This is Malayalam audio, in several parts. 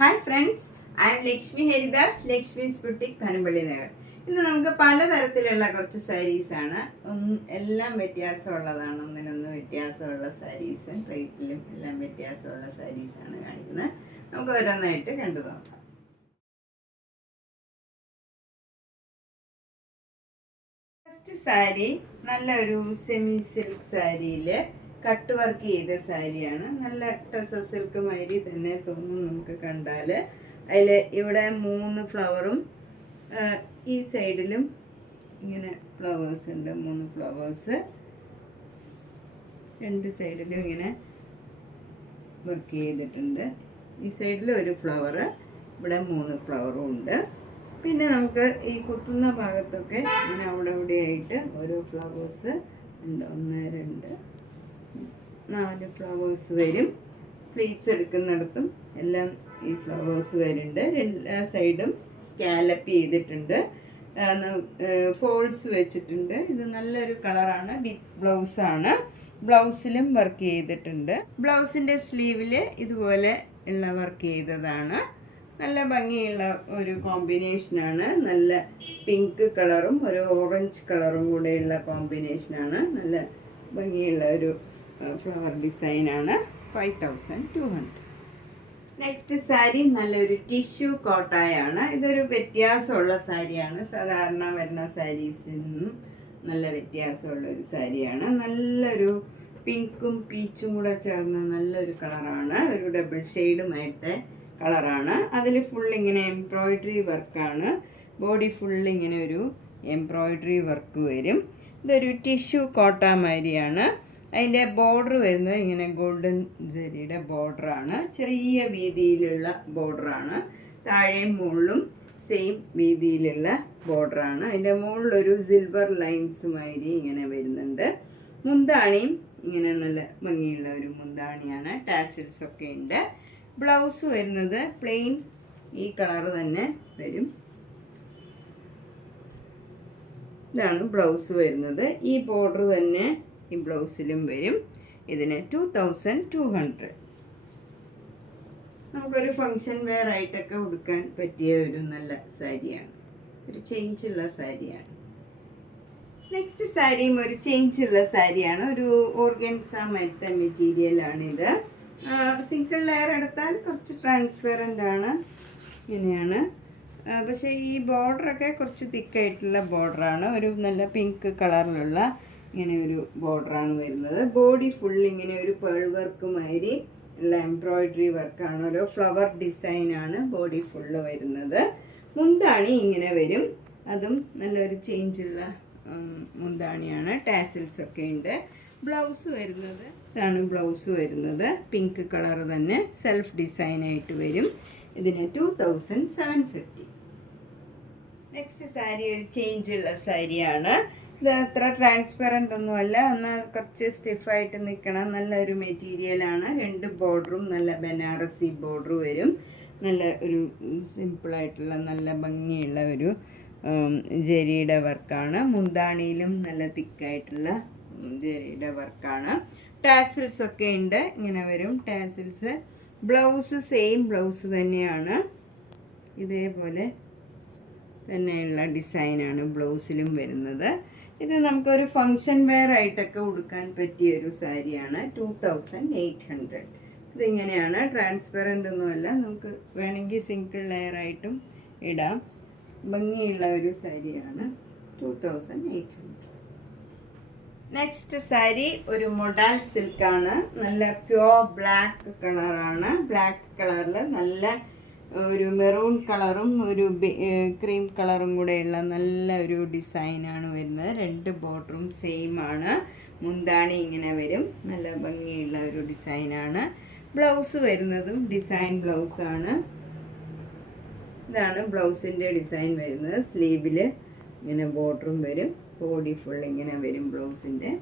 Hi friends, I M Lakshmi Haridas, Lakshmi's boutique, Panampilly Nagar. ഇന്ന് നമുക്ക് പലതരത്തിലുള്ള കുറച്ച് സാരീസാണ്. എല്ലാം വ്യത്യാസമുള്ളതാണ്, ഒന്നിനൊന്ന് വ്യത്യാസമുള്ള സാരീസ്, റേറ്റിലും എല്ലാം വ്യത്യാസമുള്ള സാരീസാണ് കാണിക്കുന്നത്. നമുക്ക് ഓരോന്നായിട്ട് കണ്ടു നോക്കാം. ഫസ്റ്റ് സാരി നല്ലൊരു സെമി സിൽക്ക് സാരിയിൽ കട്ട് വർക്ക് ചെയ്ത സാരിയാണ്. നല്ല ടെസർ സിൽക്ക് മാതിരി തന്നെ തോന്നും നമുക്ക് കണ്ടാൽ. അതിൽ ഇവിടെ 3 ഫ്ലവറും ഈ സൈഡിലും ഇങ്ങനെ ഫ്ലവേഴ്സ് ഉണ്ട്. 3 ഫ്ലവേഴ്സ് 2 സൈഡിലും ഇങ്ങനെ വർക്ക് ചെയ്തിട്ടുണ്ട്. ഈ സൈഡിൽ ഒരു ഫ്ലവർ, ഇവിടെ 3 ഫ്ലവറും ഉണ്ട്. പിന്നെ നമുക്ക് ഈ കുത്തുന്ന ഭാഗത്തൊക്കെ ഇങ്ങനെ അവിടെ ഇവിടെയായിട്ട് ഓരോ ഫ്ലവേഴ്സ് ഉണ്ട്. 1 2 4 ഫ്ലവേഴ്സ് വരും. പ്ലീറ്റ്സ് എടുക്കുന്നിടത്തും എല്ലാം ഈ ഫ്ലവേഴ്സ് വരുന്നുണ്ട്. എല്ലാ സൈഡും സ്കാലപ്പ് ചെയ്തിട്ടുണ്ട്, ഫോൾസ് വെച്ചിട്ടുണ്ട്. ഇത് നല്ലൊരു കളറാണ്. വിത്ത് ബ്ലൗസാണ്. ബ്ലൗസിലും വർക്ക് ചെയ്തിട്ടുണ്ട്. ബ്ലൗസിൻ്റെ സ്ലീവിൽ ഇതുപോലെ ഉള്ള വർക്ക് ചെയ്തതാണ്. നല്ല ഭംഗിയുള്ള ഒരു കോമ്പിനേഷനാണ്. നല്ല പിങ്ക് കളറും ഒരു ഓറഞ്ച് കളറും കൂടെയുള്ള കോമ്പിനേഷനാണ്. നല്ല ഭംഗിയുള്ള ഒരു ഫ്ലവർ ഡിസൈനാണ്. 5200. നെക്സ്റ്റ് സാരി നല്ലൊരു ടിഷ്യൂ കോട്ടായാണ്. ഇതൊരു വ്യത്യാസമുള്ള സാരിയാണ്. സാധാരണ വരുന്ന സാരീസിൽ നിന്നും നല്ല വ്യത്യാസമുള്ള ഒരു സാരിയാണ്. നല്ലൊരു പിങ്കും പീച്ചും കൂടെ ചേർന്ന നല്ലൊരു കളറാണ്. ഒരു ഡബിൾ ഷെയ്ഡുമായിട്ട് കളറാണ്. അതിൽ ഫുൾ ഇങ്ങനെ എംബ്രോയിഡറി വർക്കാണ്. ബോഡി ഫുൾ ഇങ്ങനെ ഒരു എംബ്രോയിഡറി വർക്ക് വരും. ഇതൊരു ടിഷ്യൂ കോട്ട മാതിരിയാണ്. അതിൻ്റെ ബോർഡർ വരുന്നത് ഇങ്ങനെ ഗോൾഡൻ ജരിയുടെ ബോർഡറാണ്. ചെറിയ വീതിയിലുള്ള ബോർഡറാണ്. താഴെയും മുകളിലും സെയിം വീതിയിലുള്ള ബോർഡറാണ്. അതിൻ്റെ മുകളിലൊരു സിൽവർ ലൈൻസ് മാതിരി ഇങ്ങനെ വരുന്നുണ്ട്. മുന്താണിയും ഇങ്ങനെ നല്ല ഭംഗിയുള്ള ഒരു മുന്താണിയാണ്. ടാസിൽസ് ഒക്കെ ഉണ്ട്. ബ്ലൗസ് വരുന്നത് പ്ലെയിൻ ഈ കളർ തന്നെ വരും. ഇതാണ് ബ്ലൗസ് വരുന്നത്. ഈ ബോർഡർ തന്നെ ഈ ബ്ലൗസിലും വരും. ഇതിന് 2200. നമുക്കൊരു ഫങ്ഷൻ വെയർ ആയിട്ടൊക്കെ ഉടുക്കാൻ പറ്റിയ ഒരു നല്ല സാരിയാണ്. ഒരു ചേഞ്ചുള്ള സാരിയാണ്. നെക്സ്റ്റ് സാരിയും ഒരു ചേഞ്ചുള്ള സാരിയാണ്. ഒരു ഓർഗൻസ മറ്റ മെറ്റീരിയലാണിത്. സിംഗിൾ ലെയർ എടുത്താൽ കുറച്ച് ട്രാൻസ്പെറൻ്റ് ആണ്. ഇങ്ങനെയാണ്. പക്ഷേ ഈ ബോർഡറൊക്കെ കുറച്ച് തിക്കായിട്ടുള്ള ബോർഡറാണ്. ഒരു നല്ല പിങ്ക് കളറിലുള്ള ഇങ്ങനെ ഒരു ബോർഡറാണ് വരുന്നത്. ബോഡി ഫുൾ ഇങ്ങനെ ഒരു പേൾ വർക്ക് മാതിരി ഉള്ള എംബ്രോയിഡറി വർക്കാണ്. ഓരോ ഫ്ലവർ ഡിസൈനാണ് ബോഡി ഫുള്ള് വരുന്നത്. മുന്താണി ഇങ്ങനെ വരും. അതും നല്ലൊരു ചേഞ്ചുള്ള മുന്താണിയാണ്. ടാസിൽസ് ഒക്കെ ഉണ്ട്. ബ്ലൗസ് വരുന്നത് ഇതാണ്. ബ്ലൗസ് വരുന്നത് പിങ്ക് കളർ തന്നെ സെൽഫ് ഡിസൈനായിട്ട് വരും. ഇതിന് 2750. നെക്സ്റ്റ് സാരി ഒരു ചേഞ്ചുള്ള സാരിയാണ്. ഇത് അത്ര ട്രാൻസ്പെറൻ്റ് ഒന്നുമല്ല, എന്നാൽ കുറച്ച് സ്റ്റിഫായിട്ട് നിൽക്കണം. നല്ലൊരു മെറ്റീരിയലാണ്. 2 ബോർഡറും നല്ല ബനാറസി ബോർഡർ വരും. നല്ല ഒരു സിമ്പിളായിട്ടുള്ള നല്ല ഭംഗിയുള്ള ഒരു ജരിയുടെ വർക്കാണ്. മുന്താണിയിലും നല്ല തിക്കായിട്ടുള്ള ജരിയുടെ വർക്കാണ്. ടാസിൽസ് ഒക്കെ ഉണ്ട്. ഇങ്ങനെ വരും ടാസിൽസ്. ബ്ലൗസ് സെയിം ബ്ലൗസ് തന്നെയാണ്. ഇതേപോലെ തന്നെയുള്ള ഡിസൈനാണ് ബ്ലൗസിലും വരുന്നത്. ഇത് നമുക്കൊരു ഫങ്ഷൻ വെയർ ആയിട്ടൊക്കെ ഉടുക്കാൻ പറ്റിയൊരു സാരിയാണ്. 2800. ഇതിങ്ങനെയാണ്. ട്രാൻസ്പെറൻ്റ് ഒന്നുമല്ല. നമുക്ക് വേണമെങ്കിൽ സിംഗിൾ ലെയർ ആയിട്ടും ഇടാം. ഭംഗിയുള്ള ഒരു സാരിയാണ്. 2800. നെക്സ്റ്റ് സാരി ഒരു മൊഡാൽ സിൽക്കാണ്. നല്ല പ്യോർ ബ്ലാക്ക് കളറാണ്. ബ്ലാക്ക് കളറിൽ നല്ല ഒരു മെറൂൺ കളറും ഒരു ക്രീം കളറും കൂടെയുള്ള നല്ല ഒരു ഡിസൈനാണ് വരുന്നത്. 2 ബോർഡറും സെയിം ആണ്. മുന്താണി ഇങ്ങനെ വരും. നല്ല ഭംഗിയുള്ള ഒരു ഡിസൈനാണ്. ബ്ലൗസ് വരുന്നതും ഡിസൈൻ ബ്ലൗസാണ്. ഇതാണ് ബ്ലൗസിൻ്റെ ഡിസൈൻ വരുന്നത്. സ്ലീവിൽ ഇങ്ങനെ ബോർഡറും വരും. ബോഡി ഫുൾ ഇങ്ങനെ വരും ബ്ലൗസിൻ്റെ.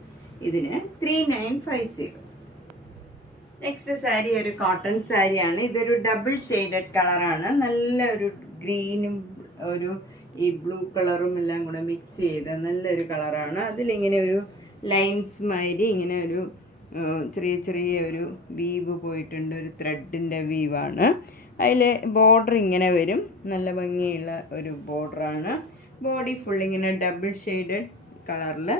ഇതിന് 3950. നെക്സ്റ്റ് സാരി ഒരു കോട്ടൺ സാരിയാണ്. ഇതൊരു ഡബിൾ ഷെയ്ഡഡ് കളറാണ്. നല്ല ഒരു ഗ്രീനും ഒരു ഈ ബ്ലൂ കളറും എല്ലാം കൂടെ മിക്സ് ചെയ്ത നല്ലൊരു കളറാണ്. അതിലിങ്ങനെ ഒരു ലൈൻസ് മാതിരി ഇങ്ങനെ ഒരു ചെറിയ ചെറിയ ഒരു വീവ് പോയിട്ടുണ്ട്. ഒരു ത്രെഡിൻ്റെ വീവാണ്. അതിൽ ബോർഡർ ഇങ്ങനെ വരും, നല്ല ഭംഗിയുള്ള ഒരു ബോർഡറാണ്. ബോഡി ഫുൾ ഇങ്ങനെ ഡബിൾ ഷെയ്ഡഡ് കളറിൽ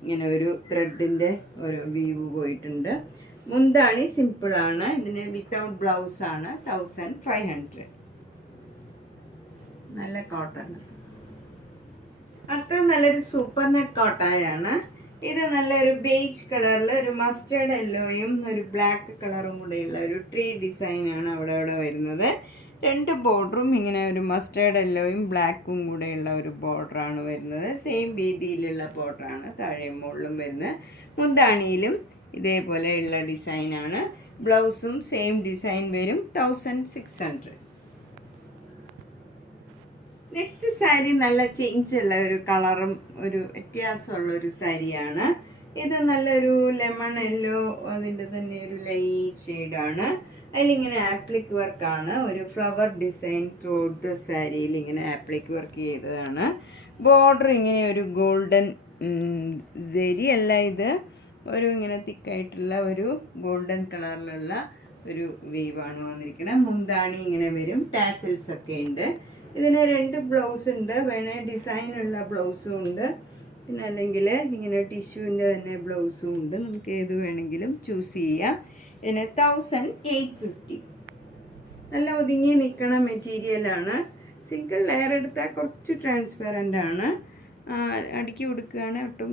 ഇങ്ങനെ ഒരു ത്രെഡിൻ്റെ ഒരു വീവ് പോയിട്ടുണ്ട്. മുന്താണി സിമ്പിളാണ്, ഇതിന് വിത്തൗട്ട് ബ്ലൗസാണ്. 1500. നല്ല കോട്ടൺ. അടുത്തത് നല്ലൊരു സൂപ്പർ നെറ്റ് കോട്ടയാണ്. ഇത് നല്ലൊരു ബേജ് കളറിൽ ഒരു മസ്റ്റേർഡ് യെല്ലോയും ഒരു ബ്ലാക്ക് കളറും കൂടെയുള്ള ഒരു ട്രീ ഡിസൈനാണ് അവിടെ വരുന്നത്. 2 ബോർഡറും ഇങ്ങനെ ഒരു മസ്റ്റേർഡ് യെല്ലോയും ബ്ലാക്കും കൂടെയുള്ള ഒരു ബോർഡറാണ് വരുന്നത്. സെയിം രീതിയിലുള്ള ബോർഡറാണ് താഴെയും മുകളിലും വരുന്നത്. മുന്താണിയിലും ഇതേപോലെയുള്ള ഡിസൈനാണ്. ബ്ലൗസും സെയിം ഡിസൈൻ വരും. 1600. നെക്സ്റ്റ് സാരി നല്ല ചേഞ്ചുള്ള ഒരു കളറും ഒരു വ്യത്യാസമുള്ള ഒരു സാരിയാണ്. ഇത് നല്ലൊരു ലെമൺ യെല്ലോ, അതിൻ്റെ തന്നെ ഒരു ലൈറ്റ് ഷെയ്ഡാണ്. അതിലിങ്ങനെ ആപ്ലിക് വർക്കാണ്, ഒരു ഫ്ലവർ ഡിസൈൻ ത്രൂഔട്ട് ദ സാരിയിൽ ഇങ്ങനെ ആപ്ലിക് വർക്ക് ചെയ്തതാണ്. ബോർഡർ ഇങ്ങനെ ഒരു ഗോൾഡൻ സെരി അല്ല, ഇത് ഒരു ഇങ്ങനെ തിക്കായിട്ടുള്ള ഒരു ഗോൾഡൻ കളറിലുള്ള ഒരു വീവാണ് വന്നിരിക്കുന്നത്. മുന്താണി ഇങ്ങനെ വരും, ടാസിൽസ് ഒക്കെ ഉണ്ട്. ഇതിന് 2 ബ്ലൗസ് ഉണ്ട്, വേണേ ഡിസൈനുള്ള ബ്ലൗസും ഉണ്ട്, പിന്നെ അല്ലെങ്കിൽ ഇങ്ങനെ ടിഷ്യൂവിൻ്റെ തന്നെ ബ്ലൗസും ഉണ്ട്. നമുക്ക് ഏത് വേണമെങ്കിലും ചൂസ് ചെയ്യാം. ഇതിന് 1850. നല്ല ഒതുങ്ങി നിൽക്കണ മെറ്റീരിയലാണ്. സിംഗിൾ ലെയർ എടുത്താൽ കുറച്ച് ട്രാൻസ്പെറൻ്റ് ആണ്, അടുക്കി കൊടുക്കുകയാണെങ്കിൽ ഒട്ടും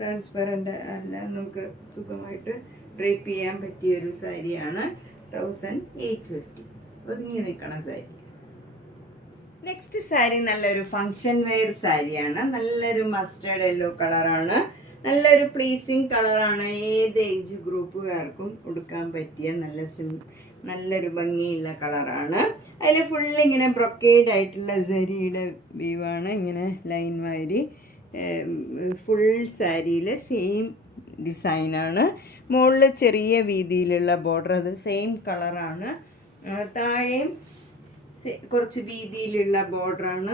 ട്രാൻസ്പെറൻ്റ് അല്ല, നമുക്ക് സുഖമായിട്ട് ഡ്രേപ്പ് ചെയ്യാൻ പറ്റിയൊരു സാരിയാണ്. 1850 ഒതുങ്ങി നിൽക്കണ സാരി. നെക്സ്റ്റ് സാരി നല്ലൊരു ഫങ്ഷൻ വെയർ സാരിയാണ്. നല്ലൊരു മസ്റ്റേർഡ് യെല്ലോ കളറാണ്, നല്ലൊരു പ്ലീസിങ് കളറാണ്. ഏത് ഏജ് ഗ്രൂപ്പുകാർക്കും ഉടുക്കാൻ പറ്റിയ നല്ലൊരു ഭംഗിയുള്ള കളറാണ്. അതിൽ ഫുള്ള് ഇങ്ങനെ ബ്രൊക്കേഡ് ആയിട്ടുള്ള സരിയുടെ വീവാണ്, ഇങ്ങനെ ലൈൻ മാതിരി ഫുൾ സാരിയിൽ സെയിം ഡിസൈനാണ്. മുകളിൽ ചെറിയ വീതിയിലുള്ള ബോർഡർ, അത് സെയിം കളറാണ്. താഴെയും കുറച്ച് വീതിയിലുള്ള ബോർഡറാണ്,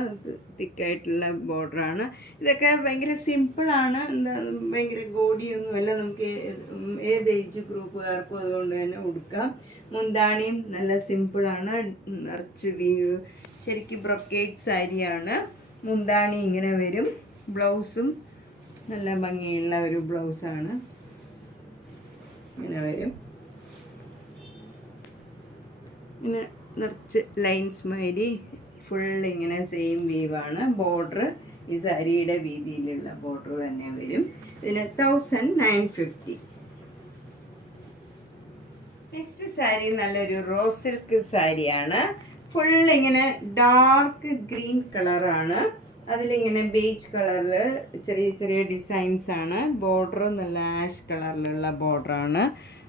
തിക്കായിട്ടുള്ള ബോർഡറാണ്. ഇതൊക്കെ ഭയങ്കര സിമ്പിളാണ്, എന്താ ഭയങ്കര ഗോഡിയൊന്നുമല്ല, നമുക്ക് ഏത് ഏജ് ഗ്രൂപ്പുകാർക്കും അതുകൊണ്ട് തന്നെ ഉടുക്കാം. മുന്താണിയും നല്ല സിമ്പിളാണ്, നിറച്ച് വീവ്, ശരിക്കും ബ്രൊക്കേഡ് സാരിയാണ്. മുന്താണി ഇങ്ങനെ വരും. ബ്ലൗസും നല്ല ഭംഗിയുള്ള ഒരു ബ്ലൗസാണ്, ഇങ്ങനെ വരും. ഇങ്ങനെ നിറച്ച് ലൈൻസ് മാതിരി ഫുൾ ഇങ്ങനെ സെയിം വീവാണ്. ബോർഡർ ഈ സാരിയുടെ വീതിയിലുള്ള ബോർഡർ തന്നെ വരും. ഇതിന് 1950. നെക്സ്റ്റ് സാരി നല്ലൊരു റോസ് സിൽക്ക് സാരിയാണ്. ഫുൾ ഇങ്ങനെ ഡാർക്ക് ഗ്രീൻ കളറാണ്, അതിലിങ്ങനെ ബേജ് കളറിൽ ചെറിയ ചെറിയ ഡിസൈൻസ് ആണ്. ബോർഡർ നല്ല ആഷ് കളറിലുള്ള ബോർഡറാണ്,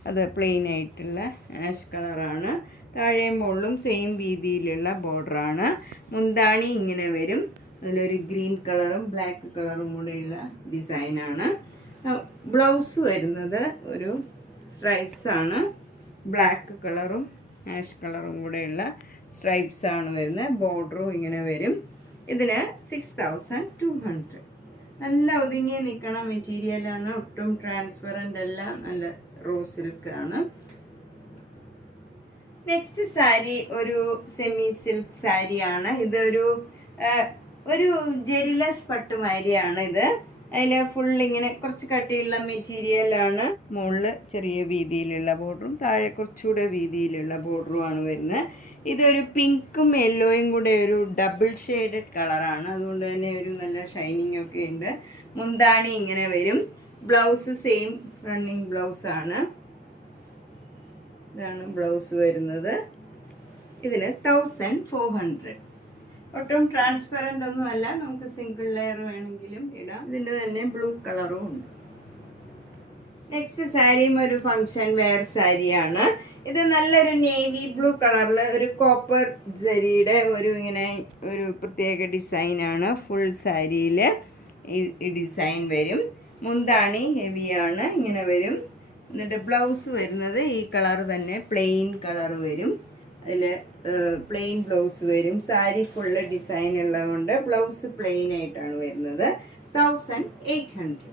അത് പ്ലെയിൻ ആയിട്ടുള്ള ആഷ് കളറാണ്. താഴെയും മുകളിലും സെയിം വീതിയിലുള്ള ബോർഡറാണ്. മുന്താണി ഇങ്ങനെ വരും, അതിലൊരു ഗ്രീൻ കളറും ബ്ലാക്ക് കളറും കൂടെയുള്ള ഡിസൈനാണ്. ബ്ലൗസ് വരുന്നത് ഒരു സ്ട്രൈപ്സ് ആണ്, ബ്ലാക്ക് കളറും ആഷ് കളറും കൂടെയുള്ള സ്ട്രൈപ്സ് ആണ് വരുന്നത്. ബോർഡറും ഇങ്ങനെ വരും. ഇതിന് 6200. നല്ല ഒതുങ്ങി നിൽക്കണ മെറ്റീരിയലാണ്, ഒട്ടും ട്രാൻസ്പെറൻ്റ് അല്ല, നല്ല റോസ് സിൽക്ക് ആണ്. നെക്സ്റ്റ് സാരി ഒരു സെമി സിൽക്ക് സാരിയാണ്. ഇതൊരു ജെറിലെസ് പട്ടുമാരിയാണ് ഇത്. അതിൽ ഫുൾ ഇങ്ങനെ കുറച്ച് കട്ടിയുള്ള മെറ്റീരിയലാണ്. മുകളിൽ ചെറിയ വീതിയിലുള്ള ബോർഡറും താഴെ കുറച്ചുകൂടെ വീതിയിലുള്ള ബോർഡറുമാണ് വരുന്നത്. ഇതൊരു പിങ്കും യെല്ലോയും കൂടെ ഒരു ഡബിൾ ഷെയ്ഡഡ് കളറാണ്, അതുകൊണ്ട് തന്നെ ഒരു നല്ല ഷൈനിങ് ഒക്കെ ഉണ്ട്. മുന്താണി ഇങ്ങനെ വരും. ബ്ലൗസ് സെയിം റണ്ണിങ് ബ്ലൗസാണ്, ഇതാണ് ബ്ലൗസ് വരുന്നത്. ഇതിൽ 1400. ഒട്ടും ട്രാൻസ്പെറൻ്റ് ഒന്നും അല്ല, നമുക്ക് സിംഗിൾ ലെയർ വേണമെങ്കിലും ഇടാം. ഇതിൻ്റെ തന്നെ ബ്ലൂ കളറും ഉണ്ട്. നെക്സ്റ്റ് സാരിയും ഒരു ഫങ്ഷൻ വെയർ സാരിയാണ്. ഇത് നല്ലൊരു നേവി ബ്ലൂ കളറിൽ ഒരു കോപ്പർ ജരിയുടെ ഇങ്ങനെ ഒരു പ്രത്യേക ഡിസൈനാണ്. ഫുൾ സാരിയിൽ ഈ ഡിസൈൻ വരും. മുന്താണി ഹെവിയാണ്, ഇങ്ങനെ വരും. എന്നിട്ട് ബ്ലൗസ് വരുന്നത് ഈ കളർ തന്നെ പ്ലെയിൻ കളർ വരും. അതിൽ പ്ലെയിൻ ബ്ലൗസ് വരും. സാരി ഫുള്ള് ഡിസൈൻ ഉള്ളതുകൊണ്ട് ബ്ലൗസ് പ്ലെയിൻ ആയിട്ടാണ് വരുന്നത്. 1800.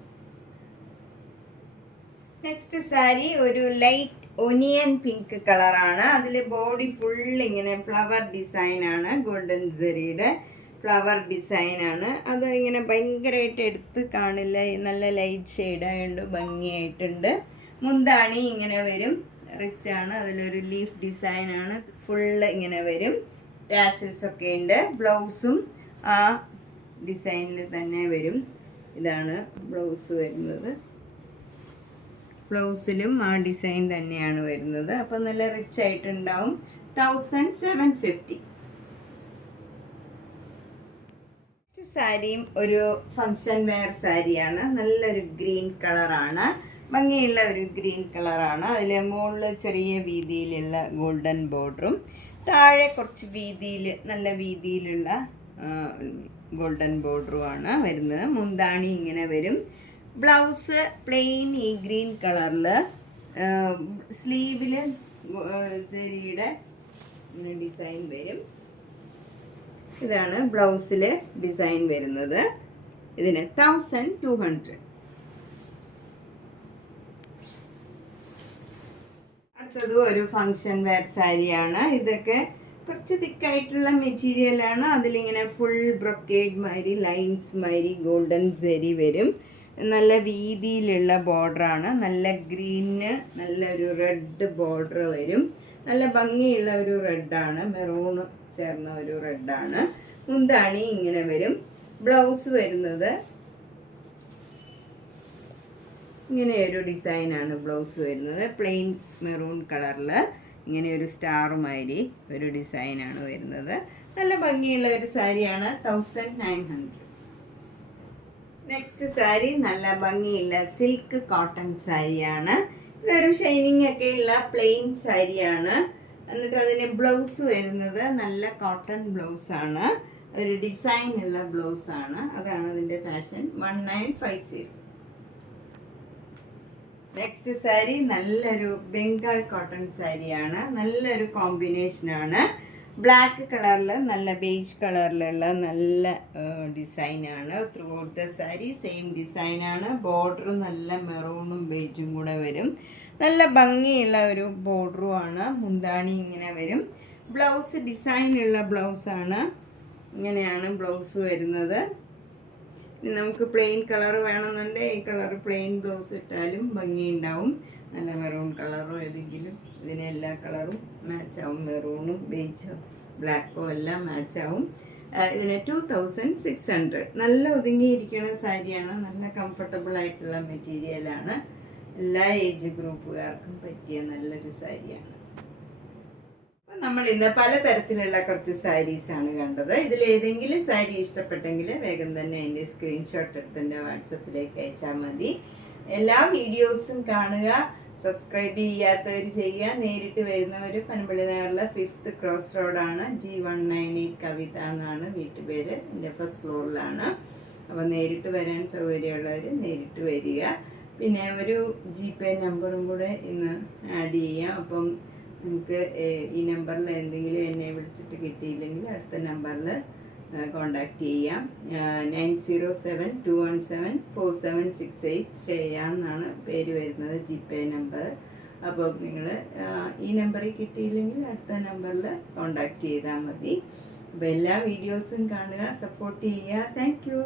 നെക്സ്റ്റ് സാരി ഒരു ലൈറ്റ് ഒനിയൻ പിങ്ക് കളറാണ്. അതിൽ ബോഡി ഫുൾ ഇങ്ങനെ ഫ്ലവർ ഡിസൈനാണ്, ഗോൾഡൻ സെറിയുടെ ഫ്ലവർ ഡിസൈനാണ്. അത് ഇങ്ങനെ ഭയങ്കരമായിട്ട് എടുത്ത് കാണില്ല, നല്ല ലൈറ്റ് ഷെയ്ഡായതുകൊണ്ട് ഭംഗിയായിട്ടുണ്ട്. മുന്താണി ഇങ്ങനെ വരും, റിച്ചാണ്. അതിലൊരു ലീഫ് ഡിസൈനാണ്, ഫുള്ള് ഇങ്ങനെ വരും. ടാസിൽസ് ഒക്കെ ഉണ്ട്. ബ്ലൗസും ആ ഡിസൈനിൽ തന്നെ വരും. ഇതാണ് ബ്ലൗസ് വരുന്നത്. ബ്ലൗസിലും ആ ഡിസൈൻ തന്നെയാണ് വരുന്നത്. അപ്പം നല്ല റിച്ച് ആയിട്ടുണ്ടാവും. 1750. സാരിയും ഒരു ഫങ്ഷൻ വെയർ സാരിയാണ്. നല്ലൊരു ഗ്രീൻ കളറാണ്, ഭംഗിയുള്ള ഒരു ഗ്രീൻ കളറാണ്. അതിൽ മുകളിൽ ചെറിയ വീതിയിലുള്ള ഗോൾഡൻ ബോർഡറും താഴെ കുറച്ച് വീതിയിൽ നല്ല വീതിയിലുള്ള ഗോൾഡൻ ബോർഡറുമാണ് വരുന്നത്. മുന്താണി ഇങ്ങനെ വരും. ബ്ലൗസ് പ്ലെയിൻ ഈ ഗ്രീൻ കളറിൽ, സ്ലീവിൽ ചെറിയുടെ ഡിസൈൻ വരും. ഇതാണ് ബ്ലൗസിൽ ഡിസൈൻ വരുന്നത്. ഇതിന് 1200. അടുത്തത് ഒരു ഫങ്ഷൻ വെയർ സാരിയാണ്. ഇതൊക്കെ കുറച്ച് തിക്കായിട്ടുള്ള മെറ്റീരിയലാണ്. അതിലിങ്ങനെ ഫുൾ ബ്രൊക്കേഡ് മാതിരി ലൈൻസ് മാതിരി ഗോൾഡൻ സെരി വരും. നല്ല വീതിയിലുള്ള ബോർഡറാണ്. നല്ല ഗ്രീന് നല്ലൊരു റെഡ് ബോർഡർ വരും. നല്ല ഭംഗിയുള്ള ഒരു റെഡാണ്, മെറൂണ് ചേർന്ന ഒരു റെഡാണ്. മുന്താണി ഇങ്ങനെ വരും. ബ്ലൗസ് വരുന്നത് ഇങ്ങനെ ഒരു ഡിസൈനാണ് ബ്ലൗസ് വരുന്നത്. പ്ലെയിൻ മെറൂൺ കളറിൽ ഇങ്ങനെ ഒരു സ്റ്റാറുമാതിരി ഒരു ഡിസൈനാണ് വരുന്നത്. നല്ല ഭംഗിയുള്ള ഒരു സാരിയാണ്. 1900. നെക്സ്റ്റ് സാരി നല്ല ഭംഗിയുള്ള സിൽക്ക് കോട്ടൺ സാരിയാണ്. ഇതൊരു ഷൈനിങ് ഒക്കെ ഉള്ള പ്ലെയിൻ സാരിയാണ്. എന്നിട്ട് അതിന് ബ്ലൗസ് വരുന്നത് നല്ല കോട്ടൺ ബ്ലൗസാണ്, ഒരു ഡിസൈനുള്ള ബ്ലൗസാണ്. അതാണ് അതിൻ്റെ ഫാഷൻ. 1950. നെക്സ്റ്റ് സാരി നല്ലൊരു ബംഗാൾ കോട്ടൺ സാരിയാണ്. നല്ലൊരു കോമ്പിനേഷനാണ്. ബ്ലാക്ക് കളറിൽ നല്ല ബേജ് കളറിലുള്ള നല്ല ഡിസൈനാണ്. Through out the sari same ഡിസൈനാണ്. ബോർഡർ നല്ല മെറൂണും ബേജും കൂടെ വരും. നല്ല ഭംഗിയുള്ള ഒരു ബോർഡറുമാണ്. മുന്താണി ഇങ്ങനെ വരും. ബ്ലൗസ് ഡിസൈനുള്ള ബ്ലൗസാണ്. ഇങ്ങനെയാണ് ബ്ലൗസ് വരുന്നത്. ഇനി നമുക്ക് പ്ലെയിൻ കളർ വേണമെന്നുണ്ടെങ്കിൽ ഈ കളർ പ്ലെയിൻ ബ്ലൗസ് ഇട്ടാലും ഭംഗിയുണ്ടാവും. നല്ല മെറൂൺ കളറോ ഏതെങ്കിലും, ഇതിന് എല്ലാ കളറും മാച്ചാവും. മെറൂണും ബേജോ ബ്ലാക്കോ എല്ലാം മാച്ചാവും. ഇതിന് 2600. നല്ല ഒതുങ്ങിയിരിക്കുന്ന സാരിയാണ്. നല്ല കംഫർട്ടബിൾ ആയിട്ടുള്ള മെറ്റീരിയലാണ്. എല്ലാ ഏജ് ഗ്രൂപ്പുകാർക്കും പറ്റിയ നല്ലൊരു സാരിയാണ്. അപ്പം നമ്മൾ ഇന്ന് പലതരത്തിലുള്ള കുറച്ച് സാരീസാണ് കണ്ടത്. ഇതിലേതെങ്കിലും സാരി ഇഷ്ടപ്പെട്ടെങ്കിൽ വേഗം തന്നെ എൻ്റെ സ്ക്രീൻഷോട്ട് എടുത്ത് എൻ്റെ വാട്സപ്പിലേക്ക് അയച്ചാൽ മതി. എല്ലാ വീഡിയോസും കാണുക. സബ്സ്ക്രൈബ് ചെയ്യാത്തവർ ചെയ്യുക. നേരിട്ട് വരുന്നവർ പനമ്പള്ളി നഗറിലെ 5th ക്രോസ് റോഡാണ്. G198 കവിത എന്നാണ് വീട്ടുപേര്. എൻ്റെ ഫസ്റ്റ് ഫ്ലോറിലാണ്. അപ്പോൾ നേരിട്ട് വരാൻ സൗകര്യമുള്ളവർ നേരിട്ട് വരിക. പിന്നെ ഒരു GPay നമ്പറും കൂടെ ഇന്ന് ആഡ് ചെയ്യാം. അപ്പം നമുക്ക് ഈ നമ്പറിൽ എന്തെങ്കിലും എന്നെ വിളിച്ചിട്ട് കിട്ടിയില്ലെങ്കിൽ അടുത്ത നമ്പറിൽ കോണ്ടാക്ട് ചെയ്യാം. 9072174768 ശ്രേയ എന്നാണ് പേര് വരുന്നത്, GPay നമ്പർ. അപ്പോൾ നിങ്ങൾ ഈ നമ്പറിൽ കിട്ടിയില്ലെങ്കിൽ അടുത്ത നമ്പറിൽ കോണ്ടാക്ട് ചെയ്താൽ മതി. അപ്പോൾ എല്ലാ വീഡിയോസും കാണുക, സപ്പോർട്ട് ചെയ്യുക. Thank you.